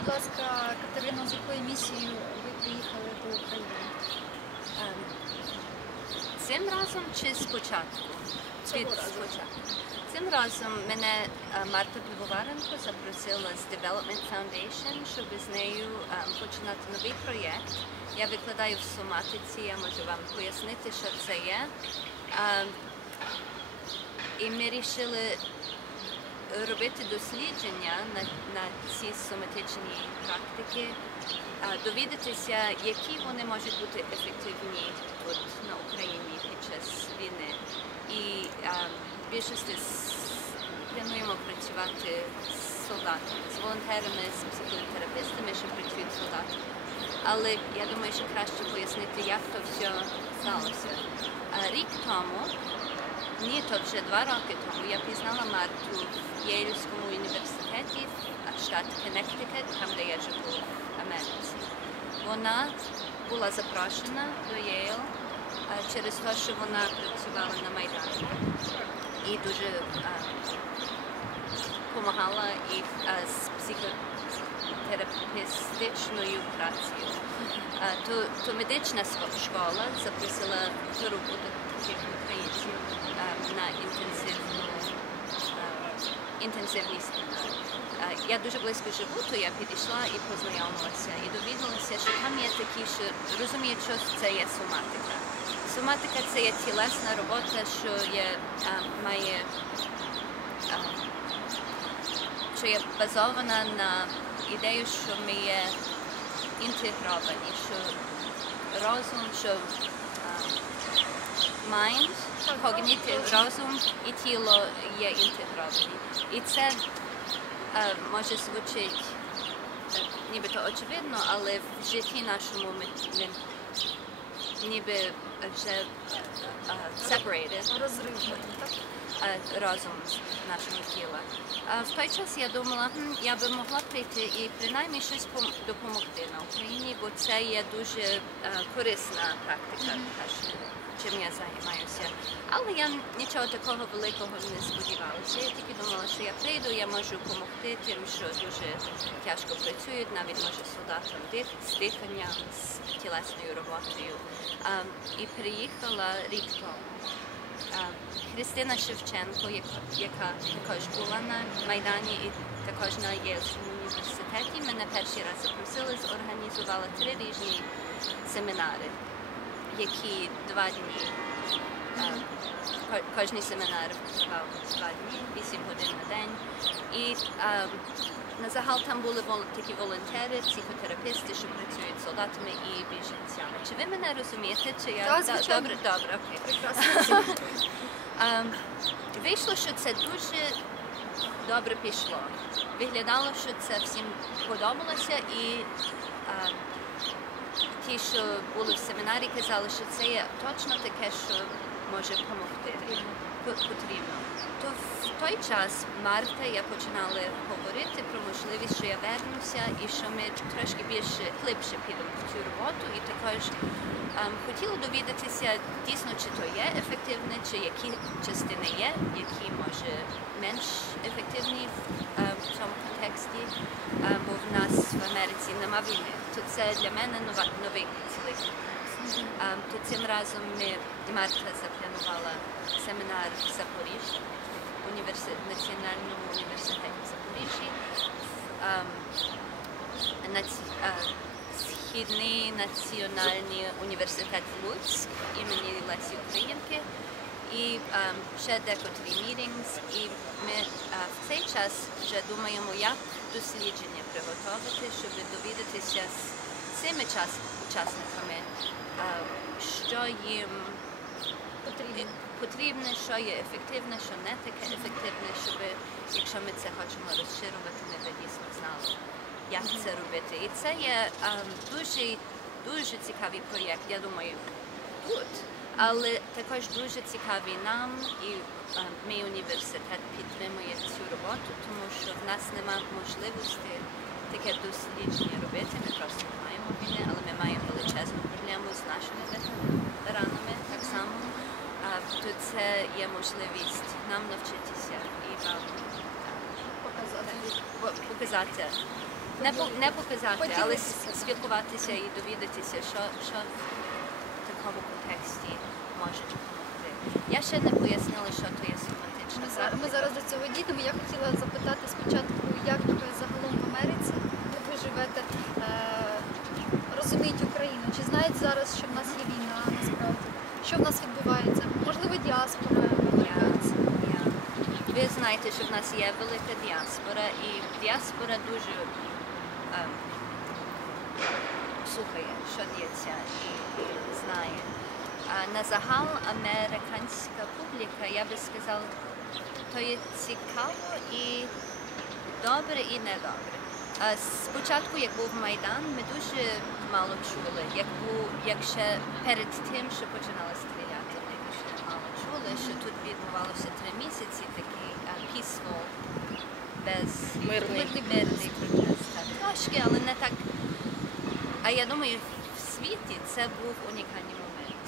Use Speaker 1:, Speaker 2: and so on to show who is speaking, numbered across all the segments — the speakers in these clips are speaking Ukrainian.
Speaker 1: будь ласка, Катерино, з якою місією ви приїхали до України?
Speaker 2: Ем, Цим разом чи спочатку?
Speaker 1: Цього
Speaker 2: Від
Speaker 1: разу.
Speaker 2: спочатку. Цим разом мене е, Марта Пивоваренко запросила з Development Foundation, щоб з нею ем, починати новий проєкт. Я викладаю в соматиці, я можу вам пояснити, що це є. Ем, І ми вирішили робити дослідження на, на ці соматичні практики, довідатися, які вони можуть бути ефективні тут на Україні під час війни. І а, більшості плануємо працювати з солдатами, з волонтерами, з психотерапевтами, що працюють з солдатами. Але я думаю, що краще пояснити, як то все сталося. Рік тому ні, то вже два роки тому я пізнала Марту в Єльському університеті, штат Коннектикет, там де я живу в Америці. Вона була запрошена до Єл через те, що вона працювала на Майдані і дуже допомагала і з психотерапевтичною працею. То, то медична школа запросила до роботи таких українців на інтенсивну інтенсивний семінар. Я дуже близько живу, то я підійшла і познайомилася і довідалася, що там є такі, що розуміють, що це є соматика. Соматика це є тілесна робота, що є, має що є базована на ідею, що ми є інтегровані, що розум, що mind, когнітив, розум і тіло є інтегровані. І це е, може звучить е, нібито очевидно, але в житті нашому ми ніби вже е, separated
Speaker 1: Розрив, так?
Speaker 2: е, разом з нашого тіла. А в той час я думала, «Хм, я би могла прийти і принаймні щось пом- допомогти на Україні, бо це є дуже е, корисна практика, чим я займаюся. Але я нічого такого великого не сподівалася. Я тільки думала, що я прийду, я можу допомогти тим, що дуже тяжко працюють, навіть може солдатам з диханням, з тілесною роботою. І приїхала рік тому. Христина Шевченко, яка також була на Майдані і також на Єльському університеті, мене перший раз запросили, зорганізувала три різні семінари, які два дні, а, кожний семінар тривав два дні, вісім годин на день. І а, на загал там були такі волонтери, психотерапевти, що працюють з солдатами і біженцями. Чи ви мене розумієте? Чи я Да, добре, добре, окей.
Speaker 1: Прекрасно.
Speaker 2: Ем, Вийшло, що це дуже добре пішло. Виглядало, що це всім подобалося, і ем, ті, що були в семінарі, казали, що це є точно таке, що може допомогти. Потрібно. То той час Марта я починала говорити про можливість, що я вернуся і що ми трошки більше глибше підемо в цю роботу, і також ем, хотіла довідатися дійсно, чи то є ефективне, чи які частини є, які може менш ефективні в, ем, в цьому контексті, Ем, бо в нас в Америці нема війни. То це для мене нова новий цілий контекст. Ем, То цим разом ми Марта запланувала семінар в Запоріжжі, в університет, Національному університеті в Запоріжжі. Ем, е, Східний національний університет Луцьк імені Лесі Українки і ем, ще декотрі мітингс. І ми е, в цей час вже думаємо, як дослідження приготувати, щоб довідатися з цими учасниками, е, що їм
Speaker 1: Потрібно.
Speaker 2: потрібне, що є ефективне, що не таке ефективне, щоб якщо ми це хочемо розширювати, ми би дійсно знали, як це робити. І це є ем, дуже дуже цікавий проєкт, я думаю, тут. Але також дуже цікавий нам і ем, мій університет підтримує цю роботу, тому що в нас немає можливості таке дослідження робити. Ми просто не маємо війни, але ми маємо величезну проблему з нашими ветеранами так само. А то це є можливість нам навчитися і вам
Speaker 1: Показати.
Speaker 2: е, показати Не, не показати, але спілкуватися і довідатися, що, що в такому контексті може допомогти. Я ще не пояснила, що то є семантична
Speaker 1: Ми зараз, ми зараз до цього дійдемо. Я хотіла запитати спочатку, як ви загалом в Америці, де ви живете, е, розуміють Україну? Чи знають зараз, що в нас є війна насправді? Що в нас відбувається? Діаспора?
Speaker 2: Ви знаєте, що в нас є велика діаспора, і діаспора дуже ем, слухає, що діється, і, знає. На загал американська публіка, я би сказала, то є цікаво і добре, і недобре. А спочатку, як був Майдан, ми дуже мало чули. Як, ще перед тим, що дуже чули, що тут відбувалося три місяці такий peaceful, без
Speaker 3: Мирний.
Speaker 2: мирний протест. Трошки, але не так. А я думаю, в світі це був унікальний момент.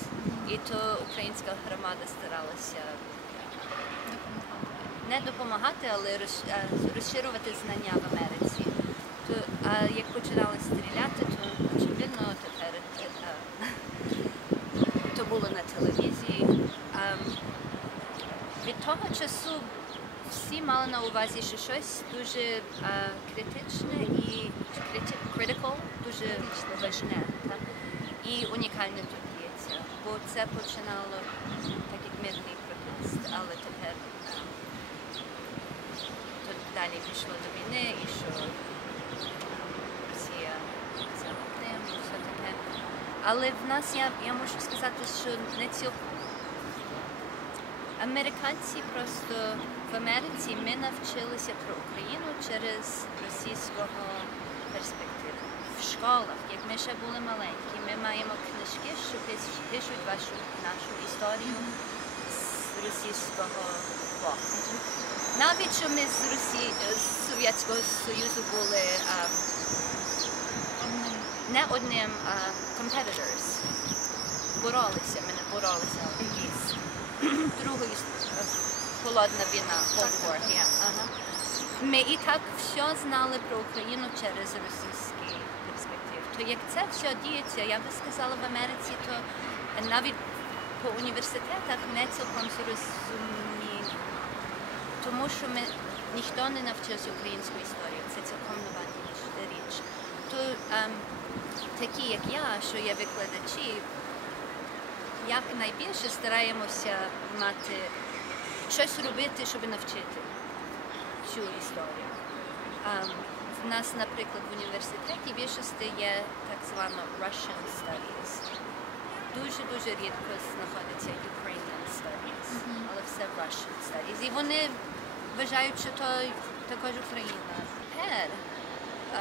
Speaker 2: І то українська громада старалася не допомагати, але е, розширювати знання в Америці. То, а як починали стріляти, то очевидно тепер е, е, то було на телевізії. Ем, від того часу всі мали на увазі, що щось дуже е, критичне і critical, дуже важне та? і унікальне тут діється. Бо це починало так як мирний протест, але тепер е, то далі пішло до війни і що Росія взяла Крим і все таке. Але в нас я, я можу сказати, що не цілком. Американці просто в Америці ми навчилися про Україну через російського перспективу. В школах, як ми ще були маленькі, ми маємо книжки, що пиш- пишуть вашу нашу історію з російського боку. Навіть що ми з Росії з Совєтського Союзу були а, не одним а, competitors. Боролися, ми не боролися, другої холодна війна, Cold War, yeah, ага. Ми і так все знали про Україну через російський перспектив. То як це все діється, я би сказала в Америці, то навіть по університетах не цілком зрозуміло. Тому що ми ніхто не навчився українську історію. Це цілком нова річ. То ем, такі, як я, що є викладачі, як найбільше стараємося мати щось робити, щоб навчити цю історію. В нас, наприклад, в університеті більшості є так звано Russian Studies. Дуже-дуже рідко знаходиться Ukrainian Studies, але все Russian Studies. І вони вважають, що то також Україна. Тепер е,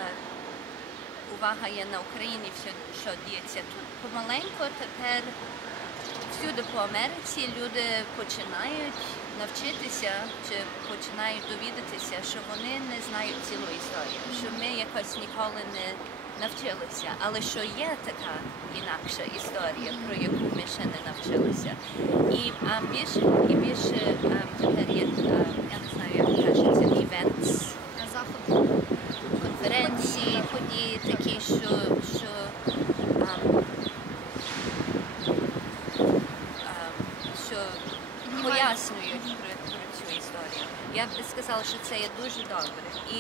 Speaker 2: увага є на Україні, все, що діється тут. Помаленько тепер всюди по Америці люди починають навчитися чи починають довідатися, що вони не знають цілу історію, що ми якось ніколи не навчилися, але що є така інакша історія, про яку ми ще не навчилися. І а, більше і більше тепер є, а, я не знаю, як кажеться,
Speaker 1: заході.
Speaker 2: конференції, події такі, що, що ам, ам, що пояснюють про, про цю історію. Я би сказала, що це є дуже добре. І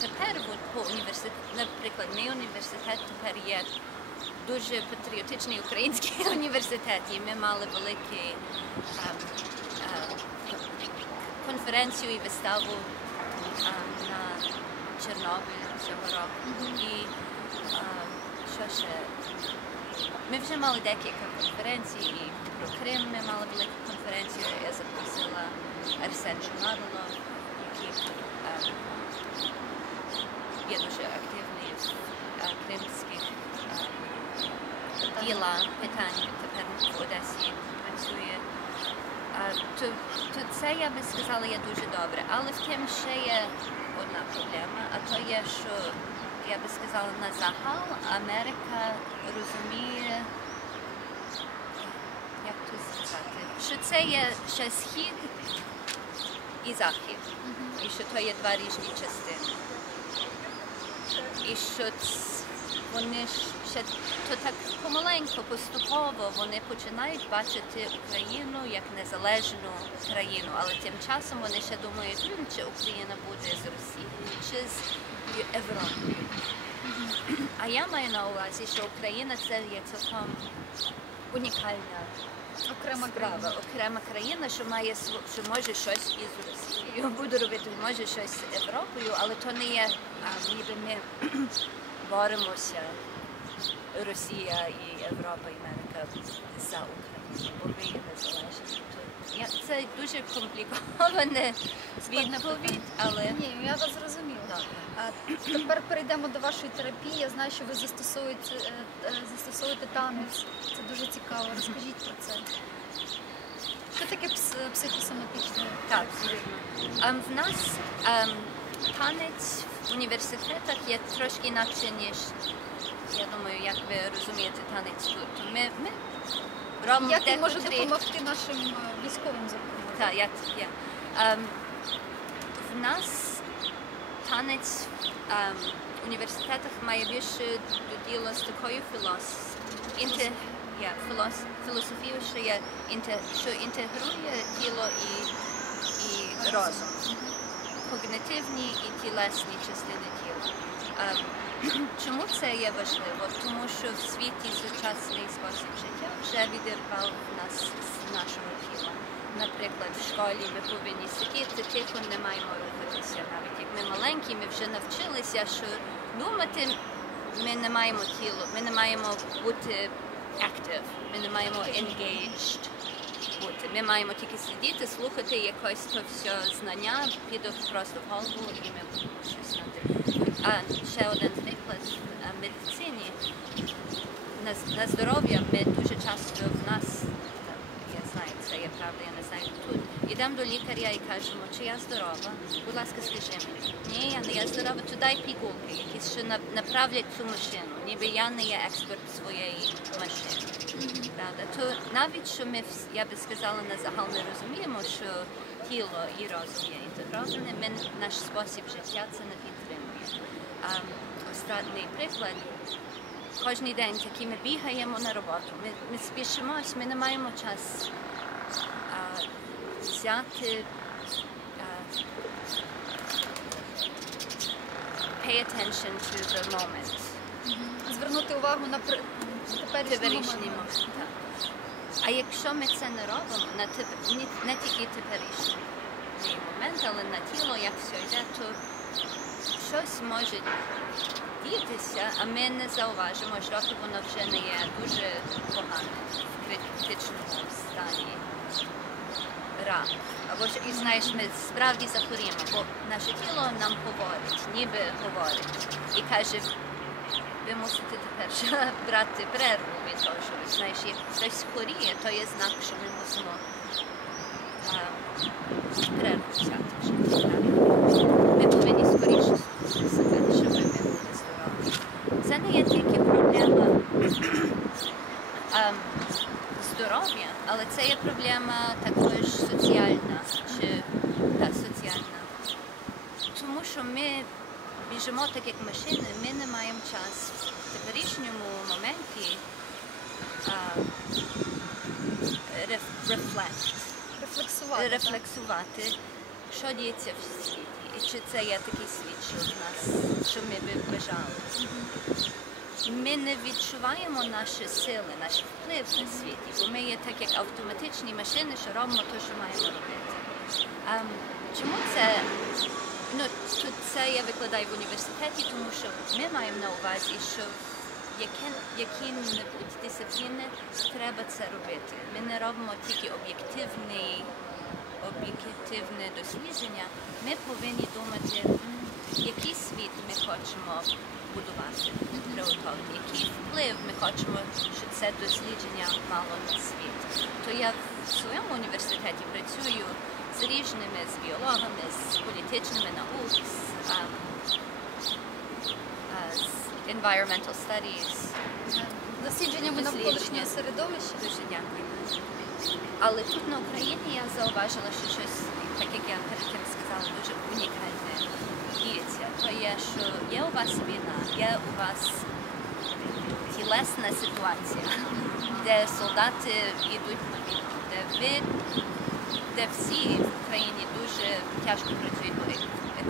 Speaker 2: тепер от, по університету, наприклад, мій університет тепер є дуже патріотичний український університет, і ми мали великий ам, ам, конференцію і виставу ам, на Чорнобиль цього року. І ам, що ще? Ми вже мали декілька конференцій, і про Крим ми мали велику конференцію. Я запросила Арсен ем, є дуже активний в е, кримських ем, діла, питань тепер в Одесі працює. То, то це я би сказала є дуже добре. Але втім ще є одна проблема, а то є, що я би сказала на загал Америка розуміє, як то сказати, що це є ще схід і захід, і що то є два різні частини. і що вони ще то так помаленько, поступово вони починають бачити Україну як незалежну країну, але тим часом вони ще думають, «М, чи Україна буде з Росії, чи з Європи. А я маю на увазі, що Україна це є цілком унікальна
Speaker 1: Окрема
Speaker 2: справа, окрема країна, що має що може щось із Росією буде робити, може щось з Європою, але то не є, а, ніби ми боремося Росія і Європа і Америка за Україну, бо ми є незалежні. Я- Це дуже комплікована відповідь, але
Speaker 1: Ні, я вас зрозуміла. Тепер перейдемо до вашої терапії. Я знаю, що ви застосовуєте, е, е, застосовуєте танець. Це дуже цікаво. Розкажіть про це. Що таке пс- психосоматичне?
Speaker 2: Так. Ем, в нас ем, танець в університетах є трошки інакше, ніж я думаю, як ви розумієте танець тут. Ми, ми робимо
Speaker 1: Як він може допомогти нашим е, військовим зокрема?
Speaker 2: Так, як є. Ем, в нас танець ем, в університетах має більше до діла з такою філос... інте... yeah, філос... філософією, що, є інте... що інтегрує тіло і, і розум. Когнитивні і тілесні частини тіла. Ем, Чому це є важливо? Тому що в світі сучасний спосіб життя вже відірвав нас з нашого тіла. Наприклад, в школі ми повинні сидіти, тихо не маємо рухатися. Навіть як ми маленькі, ми вже навчилися, що думати ми не маємо тіло, ми не маємо бути active, ми не маємо engaged бути. Ми маємо тільки сидіти, слухати якось то все знання, піде просто в голову і ми будемо щось знати. А ще один приклад в медицині. На, на здоров'я ми дуже часто в нас, там, я знаю, це є правда, я не знаю тут. Йдемо до лікаря і кажемо, чи я здорова. Будь ласка, скажи мені. Ні, я не є здорова, то дай пігулки, якісь що на- направлять цю машину. Ніби я не є експерт своєї машини. Правда? То навіть що ми я би сказала на загал не розуміємо, що тіло і розум є інтегровані, ми наш спосіб життя це не підтримує. А, Останній приклад. Кожен день такі ми бігаємо на роботу. Ми, ми спішимось, ми не маємо час а, взяти а, pay attention to the moment.
Speaker 1: Звернути увагу на при- теперішній
Speaker 2: теперішній
Speaker 1: момент.
Speaker 2: момент. так. А якщо ми це не робимо, на теп- не, не тільки теперішній момент, але на тіло, як все йде, то щось може діятися, а ми не зауважимо, що воно вже не є дуже погане в критичному стані рак. Або що, і знаєш, ми справді захворіємо, бо наше тіло нам говорить, ніби говорить, і каже, ви мусите тепер ще брати перерву від того, що ви знаєш, як хтось хворіє, то є знак, що ми мусимо а, перерву взяти. щоб бути Ми повинні скоріше слухати себе, щоб ми були здорові. Це не є тільки проблема ем, здоров'я, але це є проблема також соціальна чи та, соціальна. Тому що ми біжимо так як машини, ми не маємо час в теперішньому моменті а, реф- reflect,
Speaker 1: Рефлексувати.
Speaker 2: рефлексувати, що діється в світі, і чи це є такий світ, що в нас, що ми би бажали. Ми не відчуваємо наші сили, наш вплив на світі, бо ми є так як автоматичні машини, що робимо те, що маємо робити. Ем, чому це? Ну, це я викладаю в університеті, тому що ми маємо на увазі, що які-небудь дисципліни треба це робити. Ми не робимо тільки об'єктивний, об'єктивне дослідження. Ми повинні думати, який світ ми хочемо будувати, приготувати, який вплив ми хочемо, щоб це дослідження мало на світ. То я в своєму університеті працюю з різними, з біологами, з політичними наук, з, а, а, з environmental studies. Дослідження.
Speaker 1: навколишнього середовища.
Speaker 2: Дуже дякую. Але тут на Україні я зауважила, що щось, так як я перед тим сказала, дуже унікальне діється, то є, що є у вас війна, є у вас тілесна ситуація, де солдати йдуть на війну, де ви, де всі в країні дуже тяжко працюють, бо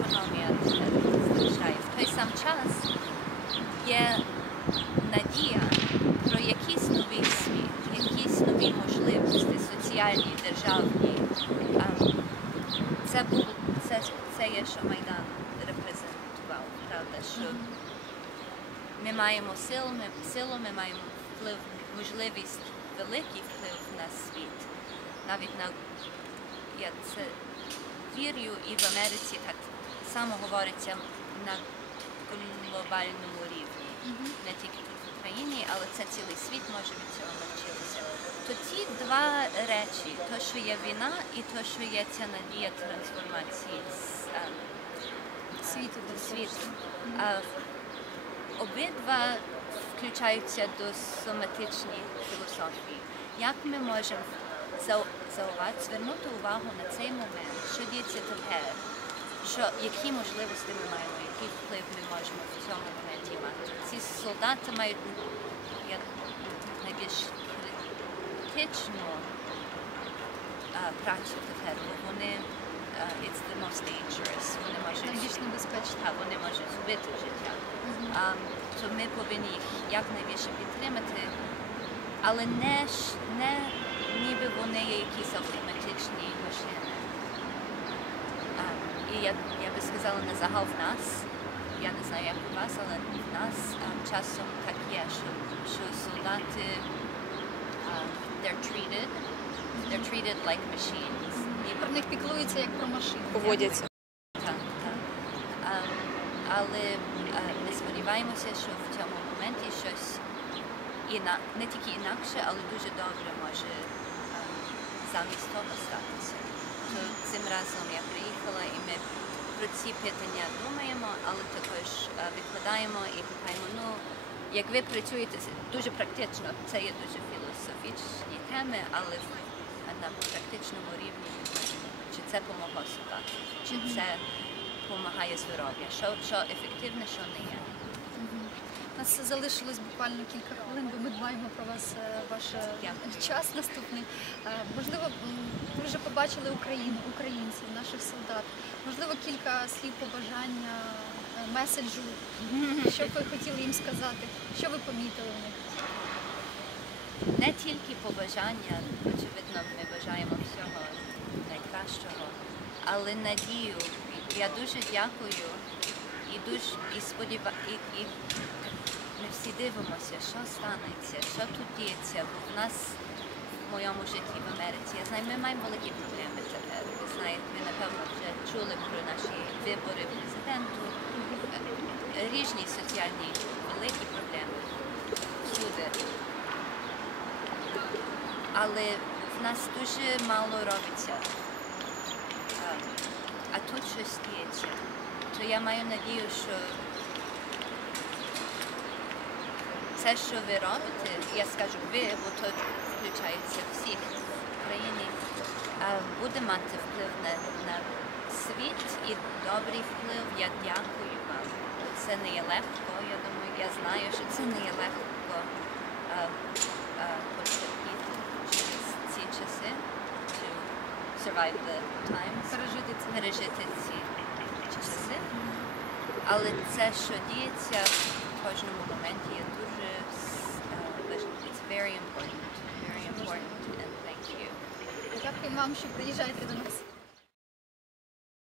Speaker 2: економія знищає. В той сам час є надія про якийсь новий світ, якісь нові можливості, соціальні, державні. Це було це, це є, що Майдан що ми маємо силу, ми, силу, ми маємо вплив, можливість, великий вплив на світ. Навіть на я це вірю і в Америці так само говориться на глобальному рівні. Не тільки тут в Україні, але це цілий світ може від цього навчитися. То ці два речі, то, що є війна, і то, що є ця надія трансформації з, ем,
Speaker 1: Світу до
Speaker 2: світу. А, обидва включаються до соматичної філософії. Як ми можемо зау- зауважити, звернути увагу на цей момент, що діється тепер, що які можливості ми маємо, який вплив ми можемо в цьому моменті мати. Ці солдати мають я, найбільш критичну а, працю тепер, бо вони а, it's the most dangerous. Вони можуть
Speaker 1: Найбільш небезпечно.
Speaker 2: вони можуть вбити життя. То ми повинні їх якнайбільше підтримати, але не, не ніби вони є якісь автоматичні машини. І я, я би сказала, на загал в нас, я не знаю, як у вас, але в нас а, часом так є, що, що солдати а, they're treated, they're treated like machines.
Speaker 1: Про них піклуються як про машину.
Speaker 3: поводяться.
Speaker 2: так, так. Але а, ми сподіваємося, що в цьому моменті щось іна... не тільки інакше, але дуже добре може замість того статися. То цим разом я приїхала і ми про ці питання думаємо, але також а, викладаємо і питаємо, ну, як ви працюєте, дуже практично, це є дуже філософічні теми, але в- на практичному рівні чи це помогло солдату, чи це допомагає здоров'я, що, що ефективне, що не є.
Speaker 1: У нас залишилось буквально кілька хвилин, бо ми дбаємо про вас е, ваш е,
Speaker 2: Дякую.
Speaker 1: час наступний. Е, Можливо, ви вже побачили Україну, українців, наших солдат. Можливо, кілька слів побажання, меседжу, що б ви хотіли їм сказати, що ви помітили в них.
Speaker 2: Не тільки побажання, очевидно, ми бажаємо всього найкращого, але надію. Я дуже дякую і дуже і сподіва... і, і ми всі дивимося, що станеться, що тут діється, бо в нас в моєму житті в Америці. Я знаю, ми маємо великі проблеми тепер. Ви знаєте, ви напевно вже чули про наші вибори президенту. Е, Різні соціальні великі проблеми всюди. Але в нас дуже мало робиться. А, тут щось діється. То я маю надію, що це, що ви робите, я скажу ви, бо то включається всіх в країні, буде мати вплив на, на світ і добрий вплив. Я дякую вам. Це не є легко, я думаю, я знаю, що це не є легко а, а, потерпіти через ці часи to survive the times
Speaker 1: Пережити
Speaker 2: пережити ці часи. Але це, що діється в кожному моменті, є дуже е, важливо. It's very important. Very important and thank you.
Speaker 1: Дякую вам, що приїжджаєте до нас.